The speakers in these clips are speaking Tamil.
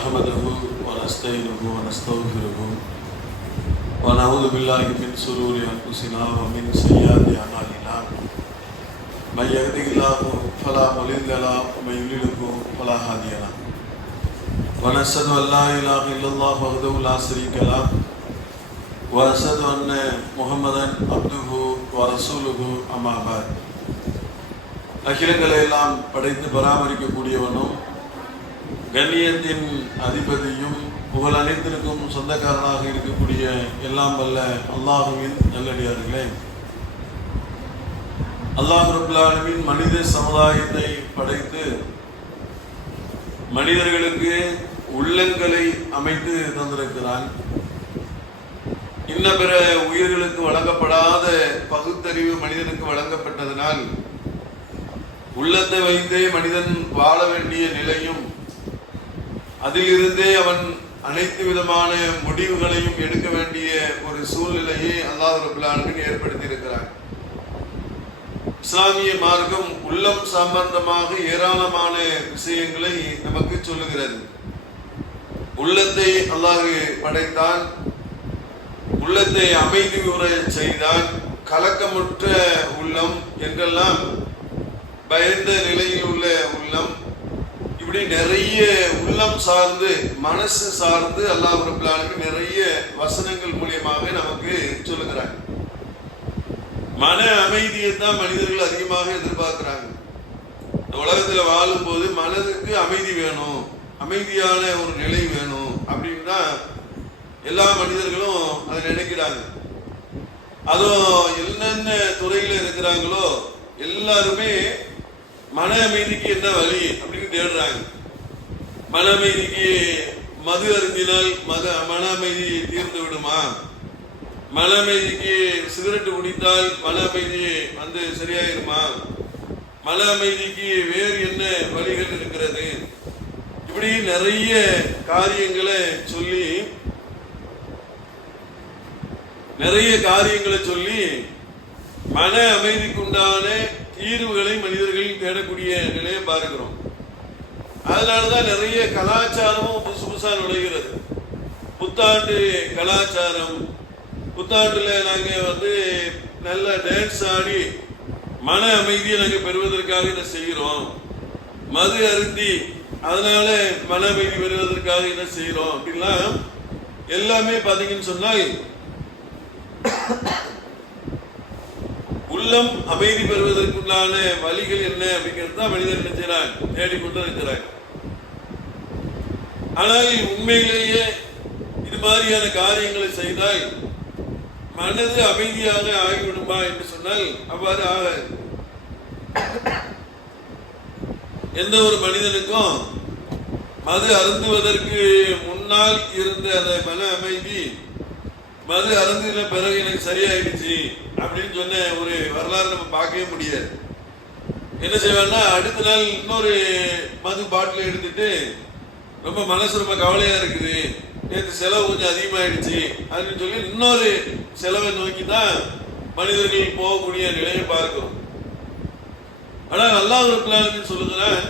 نحمده ونستعينه ونستغفره ونعوذ بالله من شرور أنفسنا ومن سيئات أعمالنا من يهده الله فلا مضل له ومن يضلل فلا هادي له ونشهد أن لا إله إلا الله وحده لا شريك له وأشهد أن محمدا عبده ورسوله أما بعد அகிலங்களை எல்லாம் படைத்து பராமரிக்கக்கூடியவனும் கண்ணியத்தின் அதிபதியும் புகழ் அனைத்திற்கும் சொந்தக்காரனாக இருக்கக்கூடிய எல்லாம் வல்ல அல்லாஹுவின் நல்லடியார்களே, அல்லாஹ் ரப்பல் ஆலமீன் மனித சமுதாயத்தை படைத்து மனிதர்களுக்கு உள்ளங்களை அமைத்து தந்திருக்கிறான். இன்ன பிற உயிர்களுக்கு வழங்கப்படாத பகுத்தறிவு மனிதனுக்கு வழங்கப்பட்டதனால் உள்ளத்தை வைத்தே மனிதன் வாழ வேண்டிய நிலையும் அதிலிருந்தே அவன் அனைத்து விதமான முடிவுகளையும் எடுக்க வேண்டிய ஒரு சூழ்நிலையை அல்லாஹ் ரப்பல் ஆலமீன் ஏற்படுத்தி இருக்கிறார். இஸ்லாமிய மார்க்கம் உள்ளம் சம்பந்தமாக ஏராளமான விஷயங்களை நமக்கு சொல்லுகிறது. உள்ளத்தை அல்லாஹ் படைத்தான், உள்ளத்தை அமைதி உற செய்தான். கலக்கமுற்ற உள்ளம் என்றெல்லாம் பயந்த நிலையில் உள்ள உள்ளம், இப்படி நிறைய உள்ளம் சார்ந்து மனசு சார்ந்து அல்லாஹ் ரப்பல் ஆலமீன் நிறைய வசனங்கள் மூலியமாக நமக்கு சொல்லுகிறாங்க. மன அமைதியை தான் மனிதர்கள் அதிகமாக எதிர்பார்க்கிறாங்க. இந்த உலகத்துல வாழும் போது மனதுக்கு அமைதி வேணும், அமைதியான ஒரு நிலை வேணும் அப்படின்னு தான் எல்லா மனிதர்களும் அதை நினைக்கிறாங்க. அதுவும் என்னென்ன துறையில இருக்கிறாங்களோ எல்லாருமே மன அமைதிக்கு என்ன வழி அப்படின்னு தேடுறாங்க. மன அமைதிக்கு மது அருந்தினால் மன அமைதி தீர்ந்து விடுமா? மன அமைதிக்கு சிகரெட் குடித்தால் மன அமைதி சரியாயிருமா? மன அமைதிக்கு வேறு என்ன வழிகள் இருக்கிறது? இப்படி நிறைய காரியங்களை சொல்லி மன அமைதிக்குண்டான தீர்வுகளை மனிதர்கள் தேடக்கூடிய நிலையை பார்க்கிறோம். அதனாலதான் நிறைய கலாச்சாரமும் புதுசா நுழைகிறது. புத்தாண்டு கலாச்சாரம், புத்தாண்டுல நாங்க நல்ல டான்ஸ் ஆடி மன அமைதியை நாங்க பெறுவதற்காக இதை செய்கிறோம். மது அருந்தி அதனால மன அமைதி பெறுவதற்காக இதை செய்கிறோம் அப்படின்லாம் எல்லாமே பாத்தீங்கன்னு சொன்னால் உள்ளம் அமைதி பெறுவதற்குள்ளான வழிகள் என்ன அப்படிங்கிறது தான் மனிதர் நினைச்சார் தேடிக்கொண்டு இருக்கிறார். ஆனால் உண்மையிலேயே இது மாதிரியான காரியங்களை செய்தால் மனது அமைதியாக ஆகிவிடுமா என்று சொன்னால் அவ்வாறு ஆகாது. எந்த ஒரு மனிதனுக்கும் மது அருந்துவதற்கு முன்னால் இருந்த அந்த மன அமைதி மது அருந்தின பிறகு எனக்கு சரியாயிடுச்சு அப்படின்னு சொன்ன ஒரு வரலாறு நம்ம பார்க்கவே முடியாது. என்ன செய்வாங்கன்னா அடுத்த நாள் இன்னொரு மது பாட்டில் எடுத்துட்டு ரொம்ப மனசு ரொம்ப கவலையா இருக்குது, நேற்று செலவு கொஞ்சம் அதிகமாயிடுச்சு அப்படின்னு சொல்லி இன்னொரு செலவை நோக்கி தான் மனிதர்கள் போகக்கூடிய நிலையை பார்க்கிறோம். ஆனால் அல்லாஹ் ரப்பல் ஆலமீன் சொல்லுகிறான்,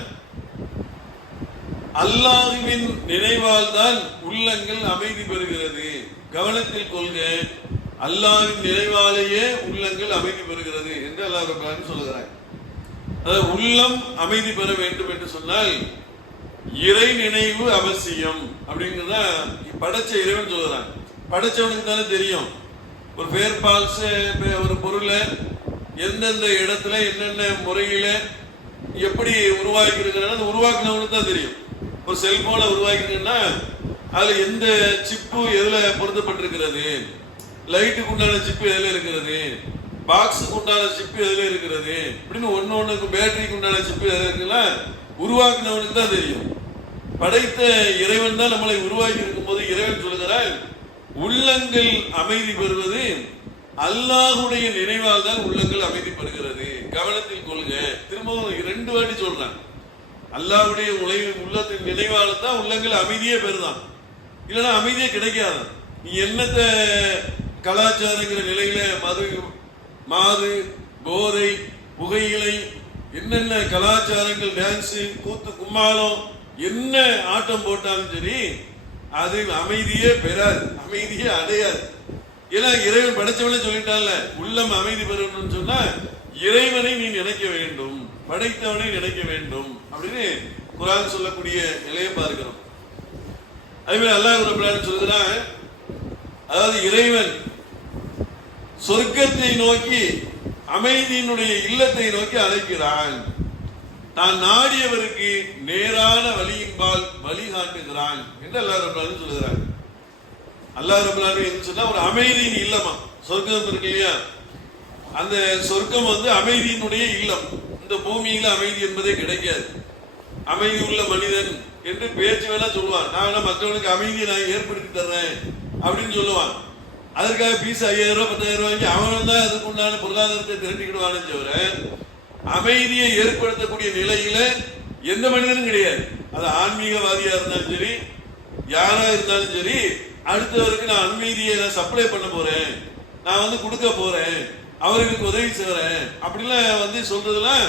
அல்லாஹ்வின் நினைவால் தான் உள்ளங்கள் அமைதி பெறுகிறது. கவனத்தில் கொள்க, அல்லாஹ்வின் நினைவாலேயே உள்ளங்கள் அமைதி பெறுகிறது என்று அல்லாஹ் ரப்பல் ஆலமீன் சொல்லுகிறார். அதாவது உள்ளம் அமைதி பெற வேண்டும் என்று சொன்னால் இறை நினைவு அவசியம் அப்படிங்கிறத படைச்ச இறைவன் சொல்லுறான். படைச்சவனுக்கு தானே தெரியும் ஒரு ஒரு பொருளை எந்தெந்த இடத்துல என்னென்ன முறையில எப்படி உருவாக்கி இருக்கிறாங்க உருவாக்குனவனுக்கு தான் தெரியும். ஒரு செல்போனை உருவாக்கினா அதுல எந்த சிப்பு எதுல பொருத்தப்பட்டிருக்கிறது, லைட்டுக்கு உண்டான சிப்பு எதுல இருக்கிறது, பாக்ஸுக்கு உண்டான சிப்பு எதுல இருக்கிறது, இப்படின்னு ஒன்னொன்னுக்கு பேட்டரிக்கு உண்டான சிப்பு எதுல இருக்குன்னா உருவாக்கினவனுக்கு தான் தெரியும். படைத்த இறைவன் தான் நம்மளை உருவாக்கி இருக்கும் போது இறைவன் சொல்லுகிறார், உள்ளங்கள் அமைதி பெறுவது அல்லாஹுடைய நினைவால் தான் உள்ளங்கள் அமைதி பெறுகிறது. கவனத்தில் கொள்க. திரும்பவும் 2 வாட்டி சொல்றான். அல்லாஹ்வுடைய உள்ளத்தின் நினைவால தான் உள்ளங்கள் அமைதியே பெறுதான், இல்லைன்னா அமைதியே கிடைக்காது. நீ என்னத்த கலாச்சாரங்கிற நிலையில மாது போதை புகையிலை என்னென்ன கலாச்சாரங்கள் டான்ஸ் கூத்து கும்மாளம் என்ன ஆட்டம் போட்டாலும் சரி அது அமைதியே பெறாது, அமைதியே அடையாது. ஏன்னா இறைவன் படைச்சவனே சொல்லிட்டான்ல, உள்ளம் அமைதி பெறணும்னு சொன்னா இறைவனை நீ நினைக்க வேண்டும், படைத்தவனை நினைக்க வேண்டும் அப்படின்னு குர்ஆன் சொல்லக்கூடிய நிலையை பார்க்கிறோம். அதே மாதிரி அல்லாஹ் ரப்பல் ஆலமீன் சொல்கிறான், அதாவது இறைவன் சொர்க்கத்தை நோக்கி அமைதியினுடைய இல்லத்தை நோக்கி அழைக்கிறான், தான் நாடியவருக்கு நேரான வழியின்பால் வழிகாட்டுகிறான் என்று அல்லாஹ் ரப்பல் ஆலமீன் சொல்கிறான். அல்லாஹ் ரப்பல் ஆலமீன் சொன்னா ஒரு அமைதியின் இல்லமா சொர்க்கம் இருக்கு இல்லையா, அந்த சொர்க்கம் அமைதியினுடைய இல்லம். இந்த பூமியில அமைதி என்பதே கிடைக்காது. அமைதி உள்ள மனிதன் என்று பேச்சு வேணா சொல்லுவான், நான் வேணா மற்றவனுக்கு அமைதியை நான் ஏற்படுத்தி தர்றேன் அப்படின்னு சொல்லுவான். அதற்காக பீஸ் 5000 ரூபாய் 10,000 ரூபாய்க்கு அவன் தான் அதுக்கு உண்டான பொருளாதாரத்தை திரட்டிக்கிடுவானே தவிர அமைதியை ஏற்படுத்தக்கூடிய நிலையில எந்த மனிதனும் கிடையாது. அது ஆன்மீகவாதியா இருந்தாலும் சரி, யாரா இருந்தாலும் சரி, அடுத்தவருக்கு நான் அமைதியை நான் சப்ளை பண்ண போறேன், நான் கொடுக்க போறேன், அவர்களுக்கு உதவி செய்றேன் அப்படிலாம் சொல்றதுலாம்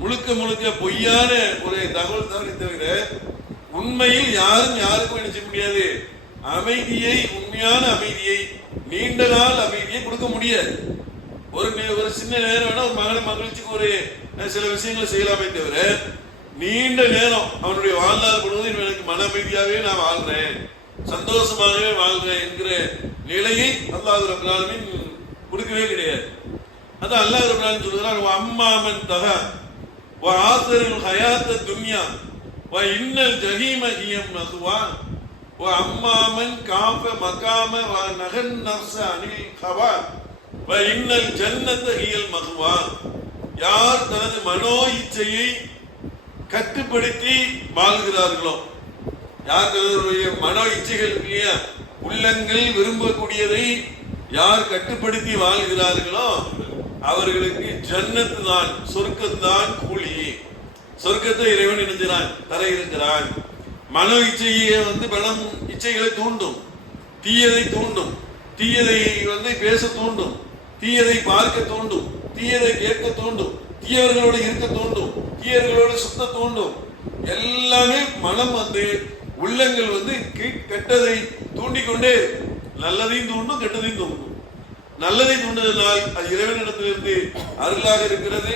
முழுக்க முழுக்க பொய்யான ஒரு தகவல் தான் தவிர உண்மையில் யாரும் யாருக்கும் என்ன செய்ய முடியாது, அமைதியை, உண்மையான அமைதியை, நீண்ட நாள் அமைதியை கொடுக்க முடியாது. ஒரு சின்ன நேரம் வேணா ஒரு மகனை மகிழ்ச்சிக்கு ஒரு சில விஷயங்களை செய்யலாமே தவிர நீண்ட நேரம் அவனுடைய வாழ்நாள் முழுவதும் எனக்கு மன அமைதியாகவே நான் வாழ்றேன், சந்தோஷமாகவே வாழ்றேன் என்கிற நிலையை அல்லாஹ் ரப்பல் ஆலமீன் கொடுக்கவே கிடையாது. அதான் அல்லாஹ் ரப்பல் ஆலமீன் சொல்றான், அம்மாமன் தகா வ ஆஸிருல் ஹயாத்த துன்யா வ இன்னல் ஜஹீம ஹியம் மதுவா வ அம்மாமன் காஃப மகாம வ நகன் நஃப்ஸ அனில் ஹவா வ இன்னல் ஜன்னத ஹியல் மதுவா. யார் தனது மனோ இச்சையை கட்டுப்படுத்தி வாழ்கிறார்களோ, யார் தன்னுடைய மனோ இச்சைகள் இல்லையா, உள்ளங்கள் விரும்பக்கூடியதை யார் கட்டுப்படுத்தி வாழ்கிறார்களோ அவர்களுக்கு ஜன்னத்து தான், சொர்க்கம் தான் கூலி. சொர்க்கத்தை இறைவன் நினைக்கிறான், தர இருக்கிறான். மனோ இச்சையை மனம் இச்சைகளை தூண்டும், தீயதை தூண்டும், தீயதை பேச தூண்டும், தீயதை பார்க்க தூண்டும், தீயதை கேட்க தூண்டும், தீயவர்களோடு இருக்க தூண்டும், தீயவர்களோடு சுத்த தூண்டும். எல்லாமே மனம் உள்ளங்கள் கெட்டதை தூண்டிக்கொண்டே, நல்லதையும் தூண்டும் கெட்டதையும் தூண்டும். நல்லதை தூண்டுவதனால் அது இறைவனிடத்திலிருந்து அருளாக இருக்கிறது.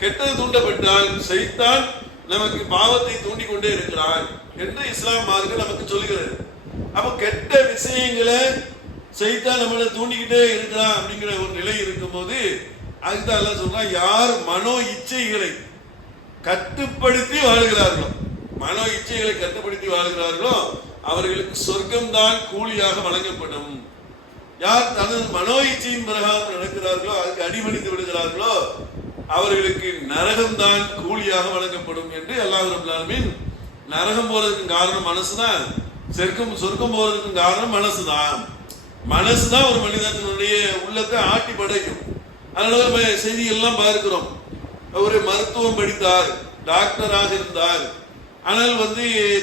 கெட்டது தூண்டப்பட்டால் சைத்தான் நமக்கு பாவத்தை தூண்டிக்கொண்டே இருக்கிறான் என்று இஸ்லாம் மார்க்கம் நமக்கு சொல்லுகிறது. அப்ப கெட்ட விஷயங்களை சைத்தான் நம்மளை தூண்டிக்கிட்டே இருக்கிறான் அப்படிங்கிற ஒரு நிலை இருக்கும் போது அதுதான் எல்லாம் சொல்றான், யார் மனோ இச்சைகளை கட்டுப்படுத்தி வாழ்கிறார்களோ, மனோ இச்சைகளை கட்டுப்படுத்தி வாழ்கிறார்களோ அவர்களுக்கு சொர்க்கம் தான் கூலியாக வழங்கப்படும். யார் தனது மனோ இச்சையின் பிரகாரம் நடக்கிறார்களோ, அதுக்கு அடிமணிந்து விடுகிறார்களோ அவர்களுக்கு நரகம் தான் கூலியாக வழங்கப்படும் என்று அல்லாஹ் ரப்பல் ஆலமீன். நரகம் போறதுக்கு காரணம் மனசுதான், சொர்க்கம் போறதுக்கு காரணம் மனசுதான். மனசுதான் ஒரு மனிதனுடைய உள்ளத்தை ஆட்டி படைக்கும். அதனால செய்தி எல்லாம் பார்க்கிறோம், ஒரு மருத்துவம் படித்தார், டாக்டராக இருந்தார், ஆனால்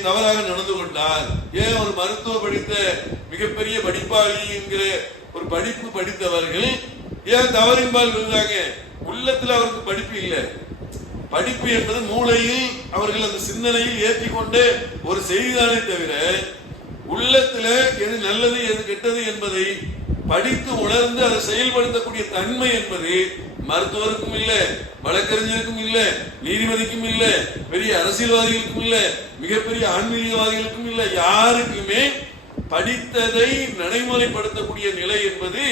தவறாக நடந்து கொண்டார். ஏன் ஒரு மருத்துவ படித்த மிகப்பெரிய படிப்பாளி என்கிற ஒரு படிப்பு படித்தவர்கள் ஏன் தவறின்பால் விழுந்தாங்க? உள்ளத்துல அவருக்கு படிப்பு இல்லை. படிப்பு என்பது மூளையில் அவர்கள் அந்த சிந்தனையில் ஏற்றிக்கொண்டு ஒரு செய்திதானே தவிர உள்ளத்துல எது நல்லது எது கெட்டது என்பதை படித்து உணர்ந்து அதை செயல்படுத்தக்கூடிய தன்மை என்பது மருத்துவருக்கும் இல்லை, வழக்கறிஞருக்கும் இல்லை, நீதிபதிக்கும் இல்லை, பெரிய அரசியல்வாதிகளுக்கும் இல்லை, மிகப்பெரிய ஆன்மீகவாதிகளுக்கும் இல்லை. யாருக்குமே படித்ததை நடைமுறைப்படுத்தக்கூடிய நிலை என்பது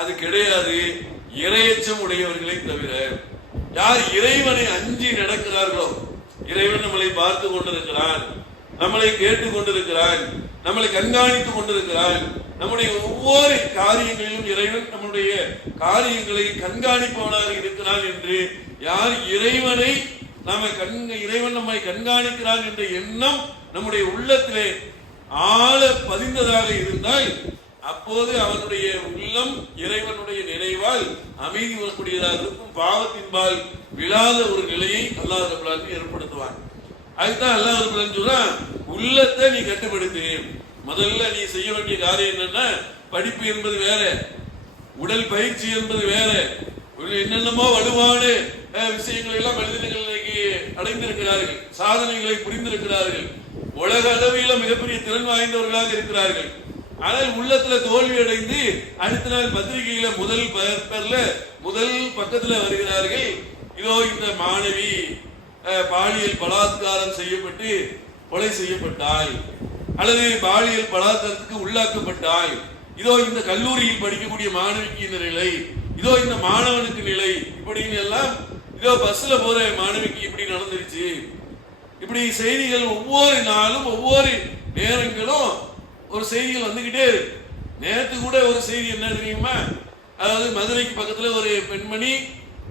அது கிடையாது. இறையச்சம் உடையவர்களை தவிர யார் இறைவனை அஞ்சி நடக்கிறார்களோ, இறைவன் நம்மளை பார்த்து கொண்டிருக்கிறான், நம்மளை கேட்டுக் கொண்டிருக்கிறான், நம்மளை கண்காணித்துக் கொண்டிருக்கிறான். நம்முடைய ஒவ்வொரு காரியங்களிலும் இறைவன் நம்முடைய காரியங்களை கண்காணிப்பவனாக இருக்கிறான் என்று யார் இறைவனை இறைவன் நம்மை கண்காணிக்கிறான் என்ற எண்ணம் நம்முடைய உள்ளத்திலே ஆழ பதிந்ததாக இருந்தால் அப்போது அவனுடைய உள்ளம் இறைவனுடைய நினைவால் அமைதி வரக்கூடியதாக இருக்கும். பாவத்தின்பால் விழாத ஒரு நிலையை அல்லாஹ் ரப்பல் ஆலமீன் ஏற்படுத்துவான். அதுதான் அல்லாஹ் ரப்பல் ஆலமீன் சொல்றான், உள்ளத்தை நீ கட்டுப்படுத்து. முதல்ல நீ செய்ய வேண்டிய காரியம் என்னன்னா, படிப்பு என்பது வேற, உடல் பயிற்சி என்பது வேற, என்னென்னமோ வலுவான விஷயங்கள் எல்லாம் மனிதர்கள் அடைந்திருக்கிறார்கள், சாதனைகளை புரிந்திருக்கிறார்கள், உலக அளவில் மிகப்பெரிய திறன் வாய்ந்தவர்களாக இருக்கிறார்கள். ஆனால் உள்ளத்துல தோல்வி அடைந்து அடுத்த நாள் பத்திரிகையில முதல் பக்கத்துல வருகிறார்கள், இதோ இந்த மாணவி பாலியல் பலாத்காரம் செய்யப்பட்டு கொலை செய்யப்பட்டால் அல்லது பாலியல் பலாத்காரத்துக்கு உள்ளாக்கப்பட்டால், இதோ இந்த கல்லூரியில் படிக்கக்கூடிய மாணவிக்கு இந்த நிலை, இதோ இந்த மாணவனுக்கு நிலை, இப்படின்னு எல்லாம், இதோ பஸ்ல போற மாணவிக்கு இப்படி நடந்துருச்சு, இப்படி செய்திகள் ஒவ்வொரு நாளும் ஒவ்வொரு நேரங்களும் ஒரு செய்திகள் வந்துகிட்டே இருக்கு. நேற்று கூட ஒரு செய்தி என்ன தெரியுமா, அதாவது மதுரைக்கு பக்கத்துல ஒரு பெண்மணி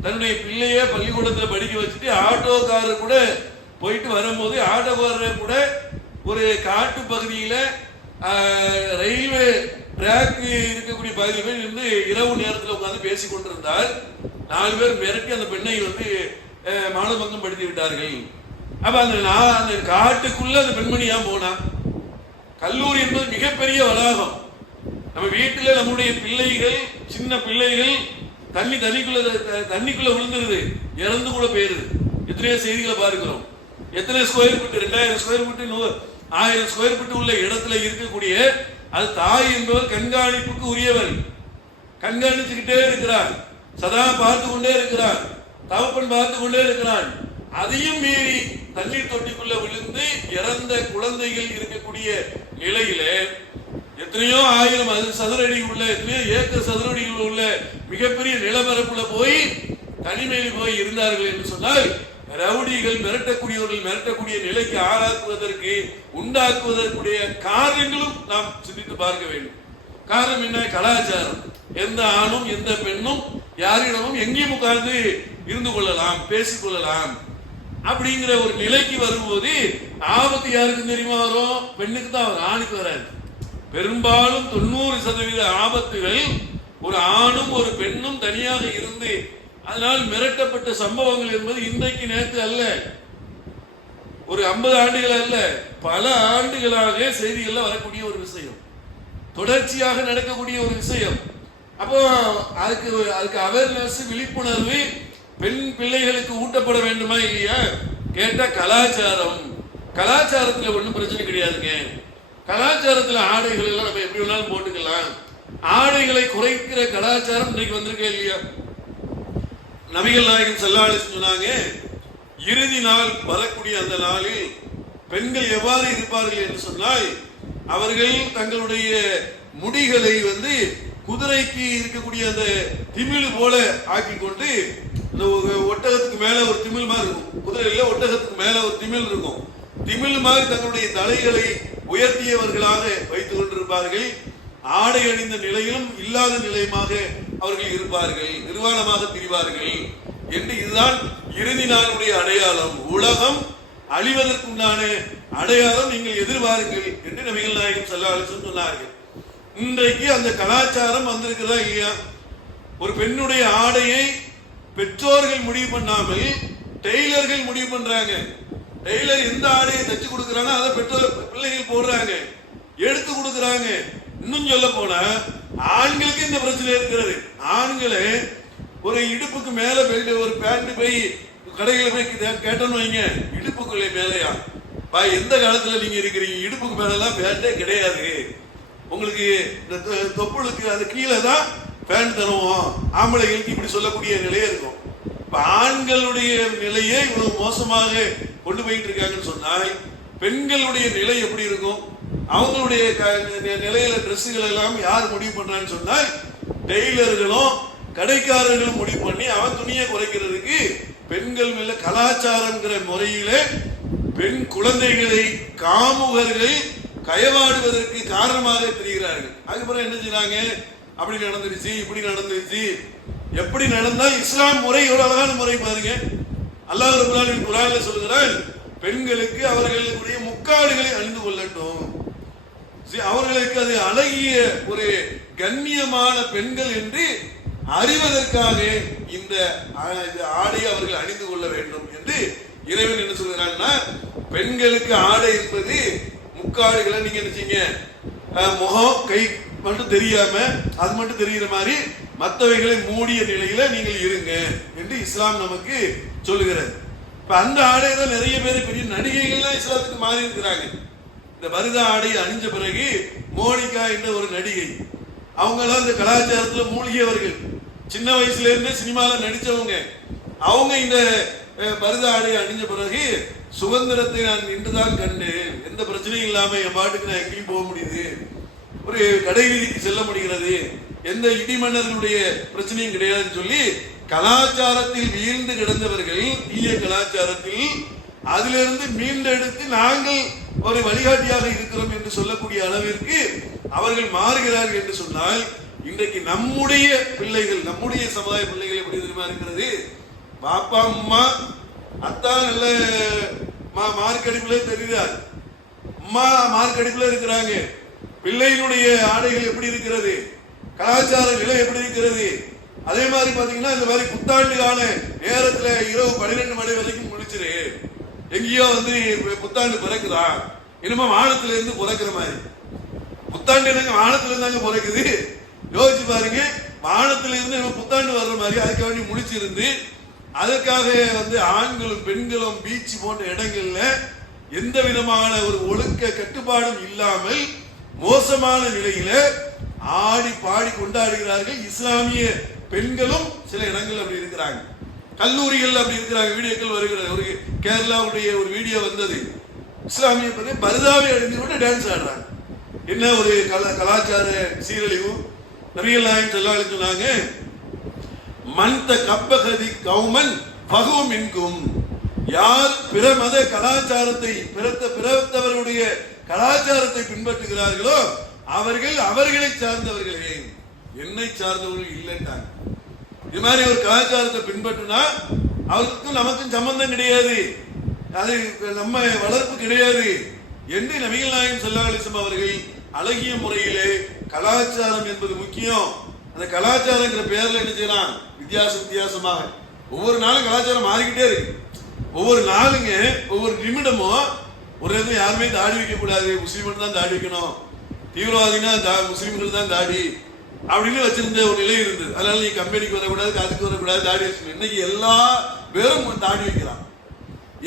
தன்னுடைய பிள்ளைய பள்ளிக்கூடத்துல படிக்க வச்சுட்டு ஆட்டோக்காரர் கூட போயிட்டு வரும்போது ஆட்டோக்காரர் கூட ஒரு காட்டு பகுதியில ரயில்வே டிராக் இருக்கக்கூடிய பகுதியில் போய் நின்று இரவு நேரத்தில் உட்கார்ந்து பேசி கொண்டிருந்தால் 4 பேர் மிரட்டி அந்த பெண்ணை மானபங்கம் படுத்தி விட்டார்கள். அப்ப அந்த காட்டுக்குள்ள அந்த பெண்மணி ஏன் போனா? கல்லூரி என்பது மிகப்பெரிய வளாகம். நம்ம வீட்டுல நம்முடைய பிள்ளைகள், சின்ன பிள்ளைகள் தண்ணிக்குள்ள விழுந்துருது, இறந்து கூட போயிருது. எத்தனையோ செய்திகளை பார்க்கிறோம். எத்தனை square feet, 2000 square feet, 1000 square feet உள்ள இடத்துல இருக்கக்கூடிய அது தாய் என்பவர் கண்காணிப்புக்கு உரியவர். கண்காணிச்சுக்கிட்டே இருக்கிறார், சதா பார்த்து கொண்டே இருக்கிறார், தகப்பன் பார்த்து கொண்டே இருக்கிறான். அதையும் மீறி தண்ணீர் தொட்டிக்குள்ள விழுந்து இறந்த குழந்தைகள் இருக்கக்கூடிய நிலையில எத்தனையோ 1000 சதுர அடி உள்ள, எத்தனையோ ஏக்கர் சதுர அடிகள் உள்ள மிகப்பெரிய நிலப்பரப்புல போய் தனிமையில் போய் இருந்தார்கள் என்று சொன்னால், ரவுடிகள் மிரட்டக்கூடிய நிலைக்கு ஆளாக்குவதற்கு உண்டாக்குவதற்குரிய காரணங்களும் நாம் சிந்தித்து பார்க்க வேண்டும். காரணம் என்ன? கலாச்சாரம். எந்த ஆணும் எந்த பெண்ணும் யாரிடமும் எங்கேயும் உட்கார்ந்து இருந்து கொள்ளலாம், பேசிக் கொள்ளலாம் அப்படிங்கிற ஒரு நிலைக்கு வரும்போது ஆபத்து யாருக்கு தெரியுமா வரும்? பெண்ணுக்கு தான் வரும், ஆணுக்கு வராது. பெரும்பாலும் 90% ஆபத்துகள் ஒரு ஆணும் ஒரு பெண்ணும் தனியாக இருந்து அதனால் மிரட்டப்பட்ட சம்பவங்கள் என்பது இன்றைக்கு நேற்று அல்ல, ஒரு 50 ஆண்டுகள் அல்ல, பல ஆண்டுகளாக செய்திகள்ல வரக்கூடிய ஒரு விஷயம், தொடர்ச்சியாக நடக்கக்கூடிய ஒரு விஷயம். அப்போ அதுக்கு அவேர்னஸ், விழிப்புணர்வு பெண் பிள்ளைகளுக்கு ஊட்டப்பட வேண்டுமா இல்லையா? கேட்டா கலாச்சாரத்துல ஒன்றும் பிரச்சனை கிடையாதுங்க. கலாச்சாரத்துல ஆடைகள் எல்லாம் நம்ம எப்படி வேணாலும் போட்டுக்கலாம். ஆடைகளை குறைக்கிற கலாச்சாரம் இன்னைக்கு வந்திருக்கே இல்லையா? நபிகள் நாயகம் ஸல்லல்லாஹு அலைஹி வஸல்லம் சொன்னாங்க, இறுதி நாள் வரக்கூடிய அந்த நாளில் பெண்கள் எவ்வாறு இருப்பார்கள் என்று சொன்னால், அவர்கள் தங்களுடைய முடிகளை குதிரைக்கு இருக்கக்கூடிய அந்த திமிழ் போல ஆக்கி கொண்டு, ஒட்டகத்துக்கு மேல ஒரு திமிழ் மாதிரி இருக்கும், குதிரையில ஒட்டகத்துக்கு மேல ஒரு திமிழ் இருக்கும், திமிழ் மாதிரி தங்களுடைய தலைகளை உயர்த்தியவர்களாக வைத்துக் கொண்டிருப்பார்கள். ஆடை அணிந்த நிலையிலும் இல்லாத நிலையமாக அவர்கள் இருப்பார்கள், நிர்வாணமாக திரிவார்கள் என்று. இதுதான் இறுதி நாளுடைய அடையாளம், உலகம் அழிவதற்குண்டான அடையாளம் நீங்கள் எதிர்பாருங்கள் என்று நபிகள் நாயகம் ஸல்லல்லாஹு அலைஹி வஸல்லம் சொன்னார்கள். இன்றைக்கு அந்த கலாச்சாரம் வந்திருக்கிறதா இல்லையா? ஒரு பெண்ணுடைய ஆடையை பெற்றோர்கள் முடிவு பண்ணாமல் டெய்லர்கள் முடிவு பண்றாங்க. டெய்லர் எந்த ஆடையை தச்சு கொடுக்கறாங்க அதை பெற்றோர் பிள்ளைகள் போடுறாங்க, எடுத்து கொடுக்கறாங்க. இன்னும் சொல்ல போனா ஆண்களுக்கு இந்த பிரச்சனை இருக்கிறது. ஆண்களே ஒரு இடுப்புக்கு மேல பெல்ட், ஒரு பேண்ட் போய் கடைகளை போய் கேட்டோன்னு வைங்க, இடுப்புக்குள்ளே மேலையா எந்த காலத்துல நீங்க இருக்கிறீங்க? இடுப்புக்கு மேலாம் பேண்டே கிடையாது, உங்களுக்கு இந்த தொப்புளுக்கு அது கீழே தான் பேண்ட் தருவோம், ஆம்பளைகளுக்கு இப்படி சொல்லக்கூடிய நிலையே இருக்கும். இப்ப ஆண்களுடைய நிலையே இவ்வளவு மோசமாக கொண்டு போயிட்டு இருக்காங்கன்னு சொன்னால், பெண்களுடைய நிலை எப்படி இருக்கும்? அவங்களுடைய நிலையில டிரெஸ்ஸுகள் எல்லாம் யார் முடிவு பண்றான்னு சொன்னால், டெய்லர்களும் கடைக்காரர்களும் முடிவு பண்ணி அவன் துணியை குறைக்கிறதுக்கு பெண்கள் மேல கலாச்சாரங்கிற முறையில பெண் குழந்தைகளை காமுகர்கள் கயவாடுவதற்கு காரணமாக தெரிகிறார்கள். அதுக்கப்புறம் என்ன செய்யறாங்க? அப்படி நடந்துருச்சு, இப்படி நடந்துருச்சு. எப்படி நடந்தால் இஸ்லாம் முறை எவ்வளவு அழகான முறை பாருங்க. அல்லாஹ் ரப்பல் ஆலமீன் குர்ஆன்ல சொல்கிறான், பெண்களுக்கு அவர்களுடைய முக்காடுகளை அணிந்து கொள்ளட்டும், அவர்களுக்கு அது அழகிய ஒரு கண்ணியமான பெண்கள் என்று அறிவதற்காக இந்த ஆடையை அவர்கள் அணிந்து கொள்ள வேண்டும் என்று இறைவன் என்ன சொல்கிறான்னா, பெண்களுக்கு ஆடை என்பது முக்காடுகளை நீங்க நினைச்சீங்க முகம் கை மட்டும் தெரியாம அது மட்டும் தெரிகிற மாதிரி மற்றவைகளை மூடிய நிலையில நீங்கள் இருங்க என்று இஸ்லாம் நமக்கு சொல்லுகிறது. இப்ப அந்த ஆடையில நிறைய பேர் பெரிய நடிகைகள்லாம் இஸ்லாத்துக்கு மாறி இருக்கிறாங்க. இந்த பரிதா ஆடை அணிஞ்ச பிறகு மோனிகா என்ற ஒரு நடிகை, அவங்களாம் இந்த கலாச்சாரத்துல மூழ்கியவர்கள், சின்ன வயசுல இருந்தே சினிமால நடிச்சவங்க. அவங்க இந்த பரிதா ஆடை அணிஞ்ச பிறகு சுதந்திரத்தை நான் இன்றுதான் கண்டேன், எந்த பிரச்சனையும் இல்லாம என் பாட்டுக்கு நான் எங்கேயும் போக முடியுது, ஒரு கடை வீதிக்கு செல்ல முடிகிறது, எந்த இடிமன்னர்களுடைய பிரச்சனையும் கிடையாதுன்னு சொல்லி கலாச்சாரத்தில் வீழ்ந்து கிடந்தவர்கள், தீய கலாச்சாரத்தில் அதிலிருந்து மீண்டெடுத்து நாங்கள் ஒரு வழிகாட்டியாக இருக்கிறோம் என்று சொல்லக்கூடிய அளவிற்கு அவர்கள் மாறுகிறார்கள் என்று சொன்னால், இன்றைக்கு நம்முடைய பிள்ளைகள், நம்முடைய சமுதாய பிள்ளைகள் எப்படி தெரியுமா இருக்கிறது? பாப்பா அம்மா அத்தான் நல்ல மார்க் அடிப்புல தெரியுறார், அம்மா மார்க் அடிப்புல இருக்கிறாங்க, பிள்ளைகளுடைய ஆடைகள் எப்படி இருக்கிறது, கலாச்சார நிலை எப்படி இருக்கிறது. அதே மாதிரி பாத்தீங்கன்னா இந்த மாதிரி புத்தாண்டு கால நேரத்துல இரவு 12 மணி வரைக்கும் முடிச்சிரு, எங்கேயோ வந்து புத்தாண்டு பிறக்குதா, இனிமே வானத்துல இருந்து பிறக்கிற மாதிரி. புத்தாண்டு என்னங்க வானத்துல இருந்தாங்க பிறக்குது, யோசிச்சு பாருங்க. வானத்துல இருந்து நம்ம புத்தாண்டு வர்ற மாதிரி அதுக்காக வேண்டி முடிச்சிருந்து, அதற்காக வந்து ஆண்களும் பெண்களும் பீச் போன்ற இடங்கள்ல எந்த விதமான ஒரு ஒழுக்க கட்டுப்பாடும் இல்லாமல் மோசமான நிலையில ஆடி பாடி கொண்டாடுகிறார்கள். இஸ்லாமிய பெண்களும் சில இடங்கள் அப்படி இருக்கிறாங்க, கல்லூரிகள் அப்படி இருக்கிறாங்க. வீடியோக்கள் வருகிறது. ஒரு கேரளாவுடைய ஒரு வீடியோ வந்தது, இஸ்லாமிய பெண் பர்தாவை அணிந்து கொண்டு டான்ஸ் ஆடுறாங்க. என்ன ஒரு கலாச்சார சீரழிவு. நபிகள் நாயகம் ஸல்லல்லாஹு அலைஹி வஸல்லம் சொன்னாங்க, மன்த கப்பகதி கௌமன் ஃபஹும் மின்கும், யார் பிற மத கலாச்சாரத்தை பிறத்தவர்களுடைய கலாச்சாரத்தை பின்பற்றுகிறார்களோ அவர்கள் அவர்களை சார்ந்தவர்களே, என்னை சார்ந்தவர்கள் இல்லைன்றாங்க. இது மாதிரி ஒரு கலாச்சாரத்தை பின்பற்றினா அவருக்கும் நமக்கும் சம்பந்தம் கிடையாது, அது நம்ம வளர்ப்பு கிடையாது என்று நபிகள் நாயகம் ஸல்லல்லாஹு அலைஹி வஸல்லம் அவர்கள் அழகிய முறையிலே கலாச்சாரம் என்பது முக்கியம், அந்த கலாச்சாரங்கிற பேர்ல என்ன செய்யலாம், வித்தியாசமாக ஒவ்வொரு நாளும் கலாச்சாரம் மாறிக்கிட்டே இருக்கு. ஒவ்வொரு நாளுங்க ஒவ்வொரு நிமிடமும் ஒரு இடத்துல யாருமே தாடி வைக்க கூடாது, முஸ்லீம்கள் தான் தாடி வைக்கணும், தீவிரவாதினா முஸ்லீம்கள் தான் தாடி அப்படின்னு வச்சிருந்த ஒரு நிலை இருந்தது. அதனால நீ கம்பெனிக்கு வரக்கூடாது, அதுக்கு வரக்கூடாது, தாடி வச்சு. இன்னைக்கு எல்லா பேரும் தாடி வைக்கிறான்.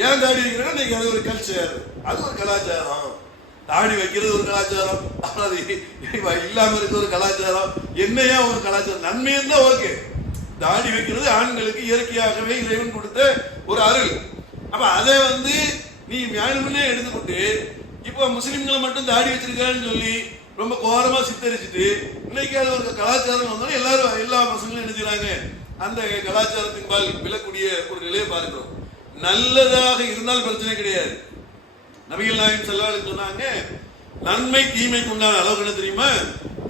ஏன் தாடி வைக்கிறோம்? இன்னைக்கு அது ஒரு கல்ச்சர், அது ஒரு கலாச்சாரம். தாடி வைக்கிறது ஒரு கலாச்சாரம், அது இல்லாம இருக்க ஒரு கலாச்சாரம். என்னையா ஒரு கலாச்சாரம்? நன்மையும் தான் ஓகே. தாடி வைக்கிறது ஆண்களுக்கு இயற்கையாகவே இறைவன் கொடுத்த ஒரு அருள். அப்ப அதை வந்து நீ ஞானமே எடுத்துக்கிட்டு இப்ப முஸ்லிம்களை மட்டும் தாடி வச்சிருக்கான்னு சொல்லி ரொம்ப கோரமா சித்தரிச்சுட்டு இன்னைக்கு அது ஒரு கலாச்சாரம் வந்தாலும் எல்லாரும் எல்லா பசங்களும் என்ன செய்றாங்க, அந்த கலாச்சாரத்தின் பால் விழக்கூடிய ஒரு நிலையை பார்க்கிறோம். நல்லதாக இருந்தால் பிரச்சனை கிடையாது. நபிகள் நாயகம் ஸல்லல்லாஹு அலைஹி வஸல்லம் சொன்னாங்க, நன்மை தீமைக்கு உண்டான அளவு என்ன தெரியுமா,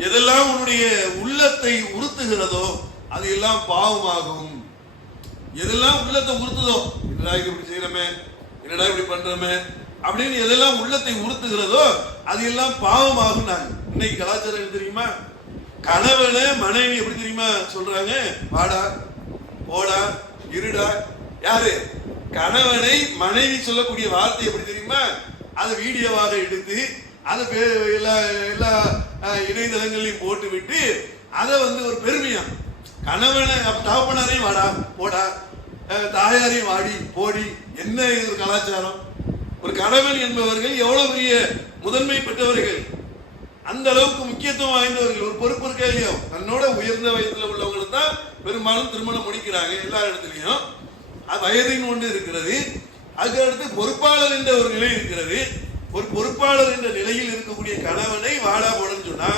எதெல்லாம் உன்னுடைய உள்ளத்தை உறுத்துகிறதோ அது எல்லாம் பாவமாகும். எதெல்லாம் உள்ளத்தை உறுத்துதோ, என்னடா இப்படி செய்யறமே, என்னடா இப்படி பண்றமே அப்படின்னு எதெல்லாம் உள்ளத்தை உறுத்துகிறதோ அது எல்லாம் பாவமாகும். நாங்க இன்னைக்கு கலாச்சாரம் தெரியுமா, கணவனை மனைவி எப்படி தெரியுமா சொல்றாங்க, வாடா போடா இருடா. யாரு? கணவனை மனைவி சொல்லக்கூடிய வார்த்தை எப்படி தெரியுமா, அதை வீடியோவாக எடுத்து அதை எல்லா இணையதளங்களையும் போட்டு விட்டு அதை வந்து ஒரு பெருமையா, கணவனை தகப்பனாரையும் வாடா போடா, தாயாரையும் வாடி போடி. என்ன இது ஒரு கலாச்சாரம்? ஒரு கணவன் என்பவர்கள் எவ்வளவு பெரிய முதன்மை பெற்றவர்கள், அந்த அளவுக்கு முக்கியத்துவம் வாய்ந்தவர்கள். ஒரு பொறுப்பு இருக்கா இல்லையோ, தன்னோட உயர்ந்த வயதுல உள்ளவங்களுக்கு தான் பெரும்பாலும் திருமணம் முடிக்கிறாங்க எல்லா இடத்துலையும். வயதின் ஒன்று இருக்கிறது, அதுக்கு அடுத்து பொறுப்பாளர் என்ற ஒரு நிலை இருக்கிறது. ஒரு பொறுப்பாளர் என்ற நிலையில் இருக்கக்கூடிய கணவனை வாடா போடன்னு சொன்னா,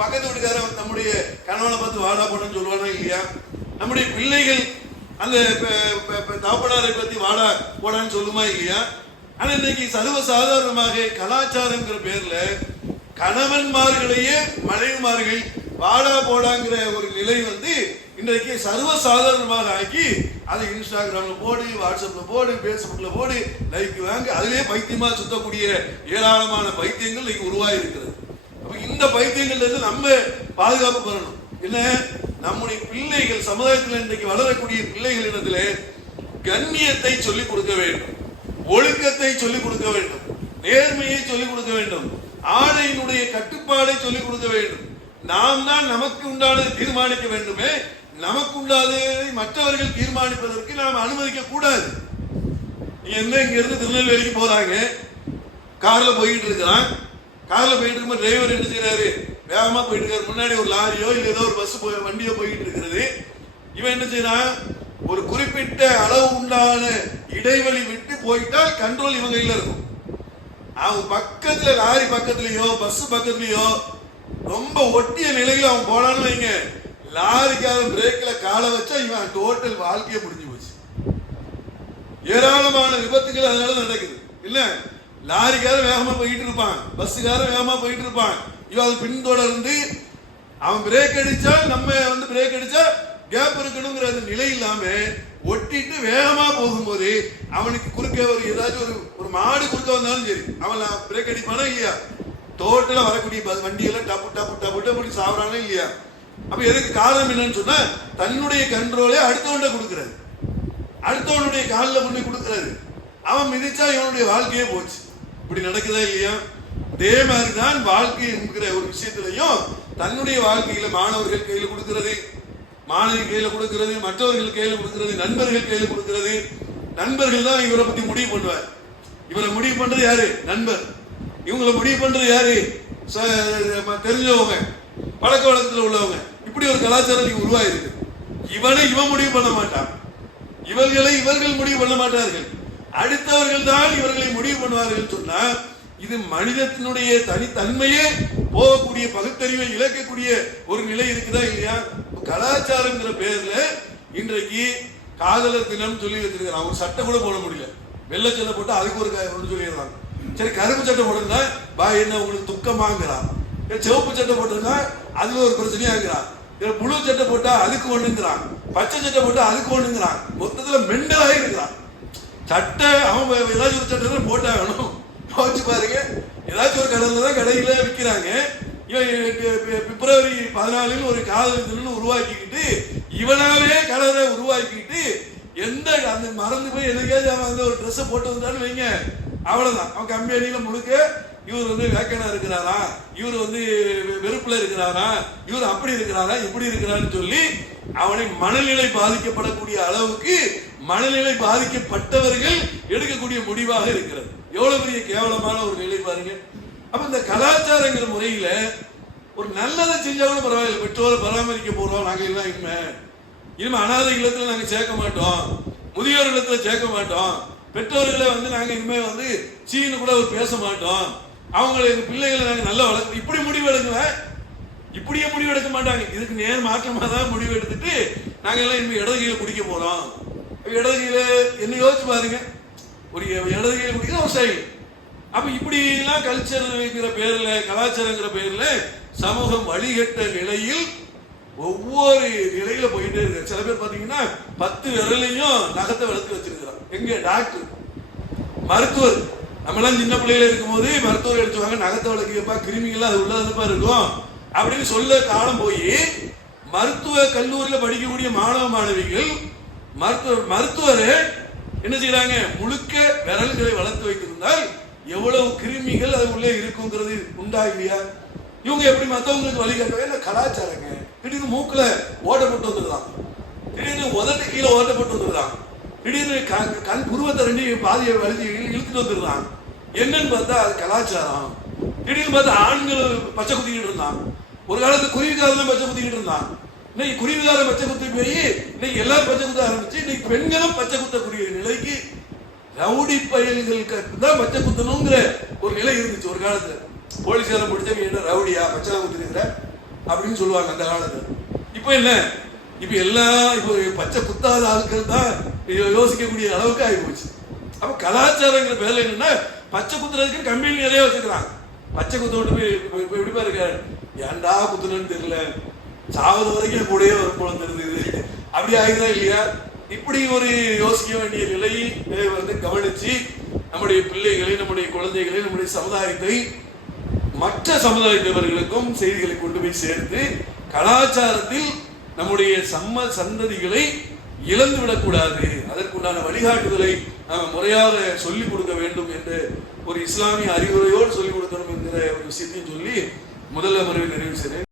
பக்கத்து வீட்டுக்காரன் நம்முடைய கணவனை பார்த்து வாடா போடன்னு சொல்லுவானா இல்லையா? நம்முடைய பிள்ளைகள் அந்த தகப்பனாரை பத்தி வாடா போடான்னு சொல்லுமா இல்லையா? ஆனா இன்னைக்கு சர்வசாதாரணமாக கலாச்சாரங்கிற பேர்ல கணவன்மார்களையே மனைவிமார்கள் வாடா போடாங்கிற ஒரு நிலை வந்து இன்றைக்கு சர்வசாதாரணமாக ஆக்கி அதை இன்ஸ்டாகிராம்ல போடு, வாட்ஸ்அப்ல போடு, பேஸ்புக்ல போடு, லைக் வாங்க, அதிலே பைத்தியமா சுத்தக்கூடிய ஏராளமான பைத்தியங்கள் இன்னைக்கு உருவாகி இருக்கிறது. அப்ப இந்த பைத்தியங்கள்ல இருந்து நம்ம பாதுகாப்பு பெறணும். என்ன, நம்முடைய பிள்ளைகள் சமுதாயத்தில் இன்றைக்கு வளரக்கூடிய பிள்ளைகளிடத்துல கண்ணியத்தை சொல்லிக் கொடுக்க வேண்டும், ஒழுக்கத்தை சொல்லிக் கொடுக்க வேண்டும், நேர்மையை சொல்லிக் கொடுக்க வேண்டும், ஆடையினுடைய கட்டுப்பாடை சொல்லிக் கொடுக்க வேண்டும். நாம் தான் நமக்கு உண்டானதை தீர்மானிக்க வேண்டுமே, நமக்கு உண்டானதை மற்றவர்கள் தீர்மானிப்பதற்கு நாம் அனுமதிக்க கூடாது. இங்க இருந்து திருநெல்வேலிக்கு போறாங்க, கார்ல போயிட்டு இருக்கிறான். கார்ல போயிட்டு இருக்கும்போது டிரைவர் என்ன செய்யறாரு, வேகமா போயிட்டு இருக்காரு. முன்னாடி ஒரு லாரியோ இல்ல ஏதோ ஒரு பஸ் வண்டியோ போயிட்டு இருக்கிறது. இவன் என்ன செய்யறான், ஒரு குறிப்பிட்ட அளவு உண்டான இடைவெளி விட்டு போயிட்டால் கண்ட்ரோல் இவங்க கையில இருக்கும். அவன் பக்கத்துல லாரி பக்கத்துலயோ பஸ் பக்கத்துலயோ ரொம்ப ஒட்டிய நிலையில அவன் போனான்னு வைங்க, லாரிக்காக பிரேக்ல காலை வச்சா இவன் டோட்டல் வாழ்க்கையை முடிஞ்சு போச்சு. ஏராளமான விபத்துகள் அதனால நடக்குது. இல்ல லாரிக்கார வேகமா போயிட்டு இருப்பான், பஸ்ஸுக்கார வேகமா போயிட்டு இருப்பான், இவன் அது பின்தொடர்ந்து அவன் பிரேக் அடிச்சா நம்ம பிரேக் அடிச்சா கேப் இருக்கணுங்கிற நிலை இல்லாம ஒட்டிட்டு வேகமா போகும்போது அவனுக்கு குறுக்க ஒரு ஏதாச்சும் ஒரு மாடு குறுக்க வந்தாலும் சரி அவன் பிரேக் அடிப்பானா இல்லையா, டோட்டலா வரக்கூடிய வண்டியெல்லாம் டப்பு டப்பு டப்பு டப்பு சாவறானே இல்லையா. அப்ப எதுக்கு காரணம் என்னன்னு சொன்னா தன்னுடைய கண்ட்ரோலே அடுத்தவன்ட கொடுக்கிறது, அடுத்தவனுடைய காலில் கொண்டு கொடுக்கிறது. அவன் மிதிச்சா இவனுடைய வாழ்க்கையே போச்சு. இப்படி நடக்குதா இல்லையா? அதே மாதிரிதான் வாழ்க்கை என்கிற ஒரு விஷயத்திலையும் தன்னுடைய வாழ்க்கையில மாணவர்கள் கையில கொடுக்கிறது, மாணவி கையில கொடுக்கிறது, மற்றவர்கள் கையில கொடுக்கிறது, நண்பர்கள் கையில கொடுக்கிறது. நண்பர்கள் தான் இவரை பத்தி முடிவு பண்ணுவார். இவரை முடிவு பண்றது யாரு? நண்பர். இவங்களை முடிவு பண்றது யாரு? தெரிஞ்சவங்க, பழக்க வழக்கத்தில் உள்ளவங்க. இப்படி ஒரு கலாச்சாரம் உருவாயிருக்கு. இவனை இவன் முடிவு பண்ண மாட்டான், இவர்களை இவர்கள் முடிவு பண்ண மாட்டார்கள், அடுத்தவர்கள் தான் இவர்களை முடிவு பண்ணுவார்கள். சொன்னா இது மனிதத்தினுடைய தனித்தன்மையே போகக்கூடிய பகுத்தறிவை இழக்கக்கூடிய ஒரு நிலை இருக்குதா இல்லையா? கலாச்சாரம் பேர்ல இன்றைக்கு காதலர் தினம் சொல்லி வச்சிருக்காங்க. அவங்க சட்டை கூட போட முடியல, வெள்ளை சட்டை போட்டு அதுக்கு ஒரு சொல்லிடுறாங்க. சரி கருப்பு சட்டை போட்டிருந்தா என்ன உங்களுக்கு துக்கமாங்கிறான், சிவப்பு சட்டை போட்டிருந்தா அதுல ஒரு பிரச்சனையாங்கிறான், புழு சட்டை போட்டா அதுக்கு ஒண்ணுங்கிறான், பச்சை சட்டை போட்டா அதுக்கு ஒண்ணுங்கிறான். மொத்தத்துல மெண்டலாக இருக்கிறான். சட்டை அவன் ஏதாச்சும் ஒரு சட்டை போட்டாகணும். யோசிச்சு பாருங்க, ஏதாச்சும் ஒரு கடையில தான் கடையில விற்கிறாங்க. பிப்ரவரி 14 ஒரு காதல் தினம் உருவாக்கிக்கிட்டு இவனாவே கலரை உருவாக்கிட்டு எந்த அந்த மறந்து போய் எதுக்காச்சும் அவன் ஒரு ட்ரெஸ் போட்டு வந்தான்னு வைங்க, அவ்வளவுதான். அவன் கம்பெனியில முழுக்க இவர் வேக்கனா இருக்கிறாரா, இவர் வெறுப்புல இருக்கிறாரா, இவர் அப்படி இருக்கிறாரா இப்படி இருக்கிறான்னு சொல்லி அவனை மனநிலை பாதிக்கப்படக்கூடிய அளவுக்கு மனநிலை பாதிக்கப்பட்டவர்கள் எடுக்கக்கூடிய முடிவாக இருக்கிறது. எவ்வளவு பெரிய கேவலமான ஒரு நிலை பாருங்க. அப்ப இந்த கலாச்சாரங்கிற முறையில ஒரு நல்லதை செஞ்சாலும் பரவாயில்லை, பெற்றோரை பராமரிக்க போறோம் நாங்க எல்லாம் இனிமே அனாதை இல்லத்துல நாங்க சேர்க்க மாட்டோம், முதியோர் இல்லத்துல சேர்க்க மாட்டோம், பெற்றோர்களை நாங்க இனிமே சீனு கூட பேச மாட்டோம், அவங்களை எங்க பிள்ளைகளை நாங்க நல்லா வளர்க்க, இப்படி முடிவு எடுக்குவேன். இப்படியே முடிவு எடுக்க மாட்டாங்க. இதுக்கு நேர் மாற்றமா தான் முடிவு எடுத்துட்டு நாங்க எல்லாம் இனிமே இடது கையில குடிக்க போறோம். இடது கையில என்ன யோசிச்சு பாருங்க, ஒரு இடது கையில குடிக்கிற ஒரு ஸ்டைல். அப்ப இப்படி எல்லாம் கல்ச்சர்ங்கிற பேர்ல கலாச்சாரங்கிற பேர்ல சமூகம் வழிகட்ட நிலையில் ஒவ்வொரு நிலையில போயிட்டே இருக்கு. சில பேர் பாத்தீங்கன்னா 10 விரலையும் நகத்தை வளர்த்து வச்சிருக்கிறான். எங்க டாக்டர், மருத்துவர். நம்ம எல்லாம் சின்ன பிள்ளையில இருக்கும் போது மருத்துவர் எடுத்துவாங்க, நகத்தை வளர்க்கப்பா கிருமிகள் அது உள்ளதுப்பா இருக்கும் அப்படின்னு சொல்ல காலம் போய் மருத்துவ கல்லூரியில படிக்கக்கூடிய மாணவ மாணவிகள் மருத்துவர் என்ன செய்யறாங்க, முழுக்க விரல்களை வளர்த்து வைத்திருந்தால் எவ்வளவு கிருமிகள் அது உள்ளே இருக்குங்கிறது உண்டா இல்லையா? இவங்க எப்படி மற்றவங்களுக்கு வழிகாட்டுவாங்க? கலாச்சாரங்க. திடீர்னு மூக்குல ஓட்டப்பட்டு வந்துருதான், திடீர்னு உதட்டு கீழே ஓட்டப்பட்டு வந்துருதான், திடீர்னு கண் புருவத்தை 2 பாதியை வலிச்சு இழுத்துட்டு வந்துருதான். என்னன்னு பார்த்தா அது கலாச்சாரம். திடீர்னு பார்த்தா ஆண்கள் பச்சை குத்திக்கிட்டு இருந்தான், ஒரு காலத்து குருவிக்காரெல்லாம் பச்சை குத்திக்கிட்டு இருந்தான். இன்னைக்கு குருவிகார பச்சை குத்தி போய் இன்னைக்கு எல்லாரும் பச்சை குத்த ஆரம்பிச்சு இன்னைக்கு பெண்களும் பச்சை குத்தக்கூடிய நிலைக்கு, ரவுடி பயல்களுக்கு தான் பச்சை குத்தணுங்கிற ஒரு நிலை இருந்துச்சு ஒரு காலத்துல. போலீஸார பிடிச்சவங்க என்ன ரவுடியா பச்சை குத்துக்கிற அப்படின்னு சொல்லுவாங்க அந்த காலத்துல. இப்ப என்ன, இப்ப எல்லாம் இப்போ பச்சை குத்தாத ஆட்கள் தான் யோசிக்கக்கூடிய அளவுக்கு ஆகி போச்சு. அப்ப கலாச்சாரங்கிற பேர்ல என்னன்னா பச்சை குத்துறதுக்கு கம்பெனி நிறைய வச்சிருக்காங்க. பச்சை குத்த விட்டு போய் எப்படிப்பா இருக்காரு, ஏன்டா குத்துனன்னு தெரியல, சாவது வரைக்கும் கூடயே ஒரு குழந்தை இருந்தது, அப்படி ஆகுதா இல்லையா? இப்படி ஒரு யோசிக்க வேண்டிய நிலையை கவனிச்சு நம்முடைய பிள்ளைகளை, நம்முடைய குழந்தைகளை, நம்முடைய சமுதாயத்தை மற்ற சமுதாயத்தவர்களுக்கும் செய்திகளை கொண்டு போய் சேர்த்து கலாச்சாரத்தில் நம்முடைய சந்ததிகளை இழந்து விடக்கூடாது, அதற்குண்டான வழிகாட்டுதலை நாம் முறையாக சொல்லிக் கொடுக்க வேண்டும் என்ற ஒரு இஸ்லாமிய அறிவுரையோடு சொல்லிக் கொடுக்கணும் என்கிற ஒரு விஷயத்தையும் சொல்லி முதல் அமர்வை நிறைவு செய்கிறேன்.